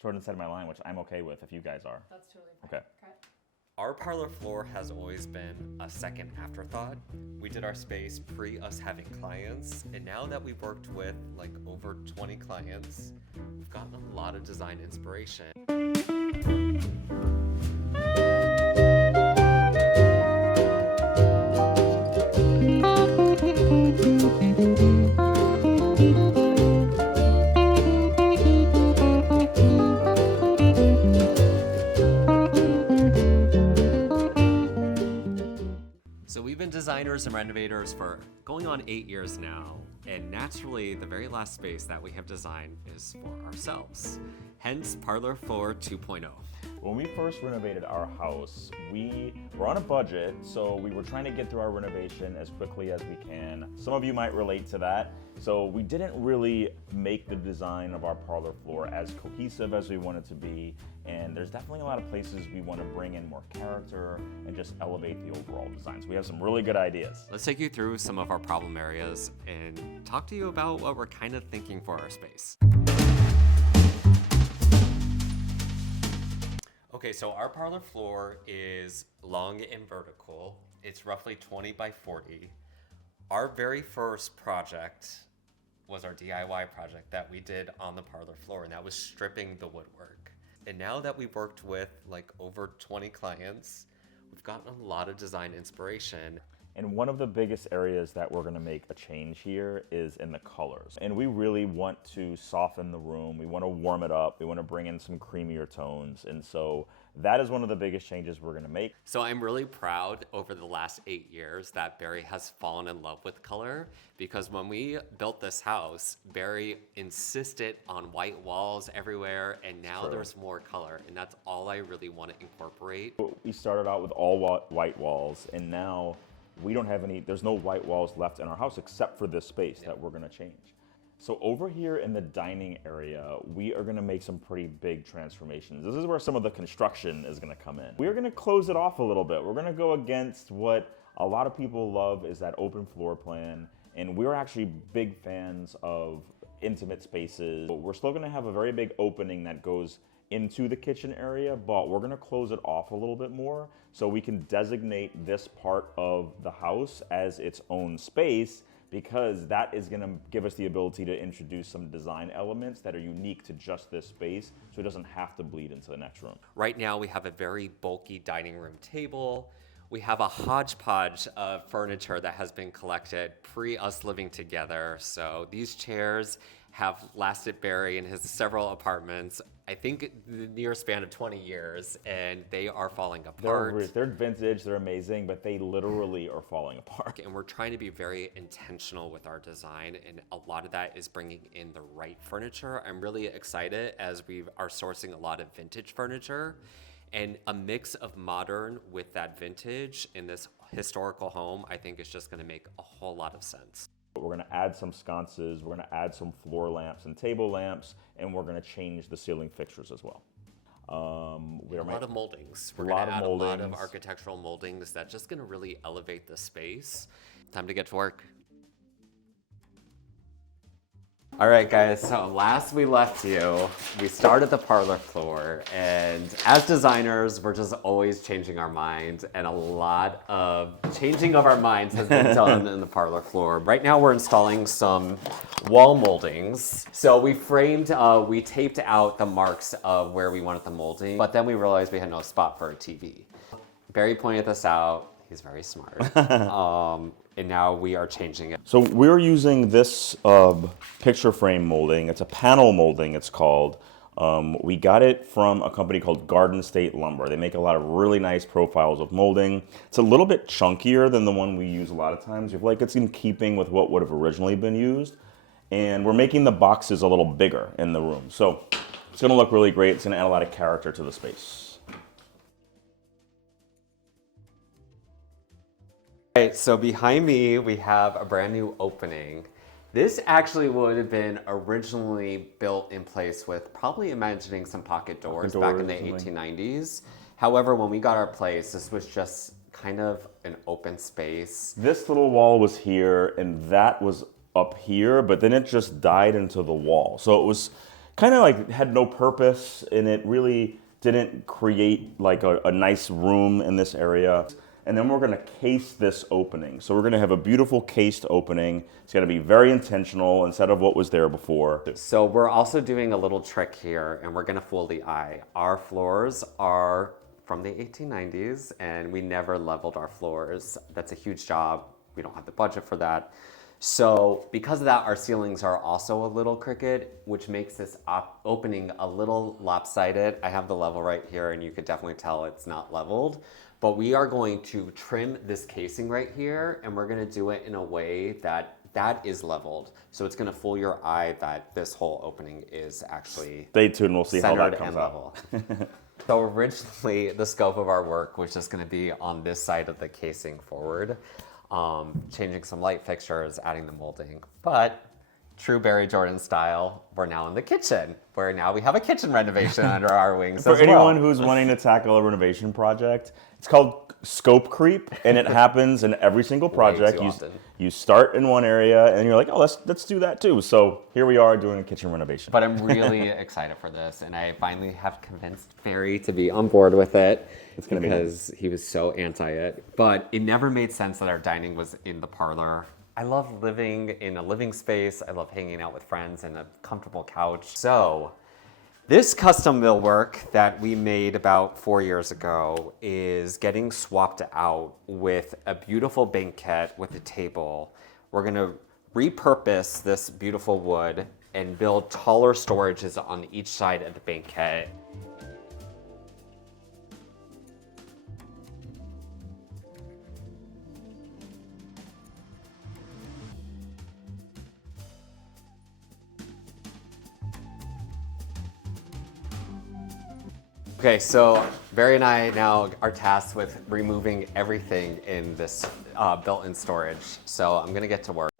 Jordan said my line, which I'm okay with if you guys are. That's totally fine. Okay. Our parlor floor has always been a second afterthought. We did our space pre us having clients, and now that we've worked with like over 20 clients, we've gotten a lot of design inspiration. So we've been designers and renovators for going on 8 years now, and naturally the very last space that we have designed is for ourselves, hence Parlor Floor 2.0. When we first renovated our house, we were on a budget, so we were trying to get through our renovation as quickly as we can. Some of you might relate to that. So we didn't really make the design of our parlor floor as cohesive as we wanted to be, and there's definitely a lot of places we want to bring in more character and just elevate the overall design. So we have some really good ideas. Let's take you through some of our problem areas and talk to you about what we're kind of thinking for our space. Okay, so our parlor floor is long and vertical. It's roughly 20 by 40. Our very first project was our DIY project that we did on the parlor floor, and that was stripping the woodwork. And now that we've worked with like over 20 clients, we've gotten a lot of design inspiration. And one of the biggest areas that we're gonna make a change here is in the colors. And we really want to soften the room. We wanna warm it up. We wanna bring in some creamier tones. And so that is one of the biggest changes we're gonna make. So I'm really proud over the last 8 years that Barry has fallen in love with color, because when we built this house, Barry insisted on white walls everywhere, and now there's more color, and that's all I really want to incorporate. We started out with all white walls, and now we don't have any, there's no white walls left in our house except for this space that we're gonna change. So over here in the dining area, we are gonna make some pretty big transformations. This is where some of the construction is gonna come in. We're gonna close it off a little bit. We're gonna go against what a lot of people love, is that open floor plan. And we're actually big fans of intimate spaces. We're still gonna have a very big opening that goes into the kitchen area, but we're gonna close it off a little bit more so we can designate this part of the house as its own space, because that is gonna give us the ability to introduce some design elements that are unique to just this space, so it doesn't have to bleed into the next room. Right now we have a very bulky dining room table. We have a hodgepodge of furniture that has been collected pre us living together. So these chairs have lasted Barry in his several apartments, I think the near span of 20 years, and they are falling apart. They're vintage, they're amazing, but they literally are falling apart. And we're trying to be very intentional with our design, and a lot of that is bringing in the right furniture. I'm really excited as we are sourcing a lot of vintage furniture, and a mix of modern with that vintage in this historical home, I think is just gonna make a whole lot of sense. We're gonna add some sconces, we're gonna add some floor lamps and table lamps, and we're gonna change the ceiling fixtures as well. A lot of moldings. We're gonna add a lot of architectural moldings that's just gonna really elevate the space. Time to get to work. All right, guys, so last we left you, we started the parlor floor, and as designers, we're just always changing our minds, and a lot of changing of our minds has been done in the parlor floor. Right now, we're installing some wall moldings. So we taped out the marks of where we wanted the molding, but then we realized we had no spot for a TV. Barry pointed this out. He's very smart. And now we are changing it. So we're using this picture frame molding. It's a panel molding, it's called. We got it from a company called Garden State Lumber. They make a lot of really nice profiles of molding. It's a little bit chunkier than the one we use a lot of times. We feel like it's in keeping with what would have originally been used. And we're making the boxes a little bigger in the room. So it's gonna look really great. It's gonna add a lot of character to the space. Right, so behind me, we have a brand new opening. This actually would have been originally built in place with probably imagining some pocket doors back in the 1890s. However, when we got our place, this was just kind of an open space. This little wall was here and that was up here, but then it just died into the wall. So it was kind of like had no purpose, and it really didn't create like a nice room in this area. And then we're gonna case this opening. So we're gonna have a beautiful cased opening. It's gonna be very intentional instead of what was there before. So we're also doing a little trick here, and we're gonna fool the eye. Our floors are from the 1890s, and we never leveled our floors. That's a huge job. We don't have the budget for that. So because of that, our ceilings are also a little crooked, which makes this opening a little lopsided. I have the level right here, and you could definitely tell it's not leveled. But we are going to trim this casing right here, and we're gonna do it in a way that is leveled. So it's gonna fool your eye that this whole opening is actually Stay tuned, we'll see how that centered comes and out. level. So originally, the scope of our work was just gonna be on this side of the casing forward, changing some light fixtures, adding the molding. But true Barry Jordan style, we're now in the kitchen, where now we have a kitchen renovation under our wings For as anyone well. who's wanting to tackle a renovation project, it's called scope creep, and it happens in every single project. too often. You start in one area, and you're like, oh, let's do that too. So here we are doing a kitchen renovation. But I'm really excited for this, and I finally have convinced Barry to be on board with it. It's gonna be because he was so anti it. But it never made sense that our dining was in the parlor. I love living in a living space. I love hanging out with friends and a comfortable couch. So this custom millwork that we made about 4 years ago is getting swapped out with a beautiful banquette with a table. We're gonna repurpose this beautiful wood and build taller storages on each side of the banquette. Okay, so Barry and I now are tasked with removing everything in this built-in storage. So I'm gonna get to work.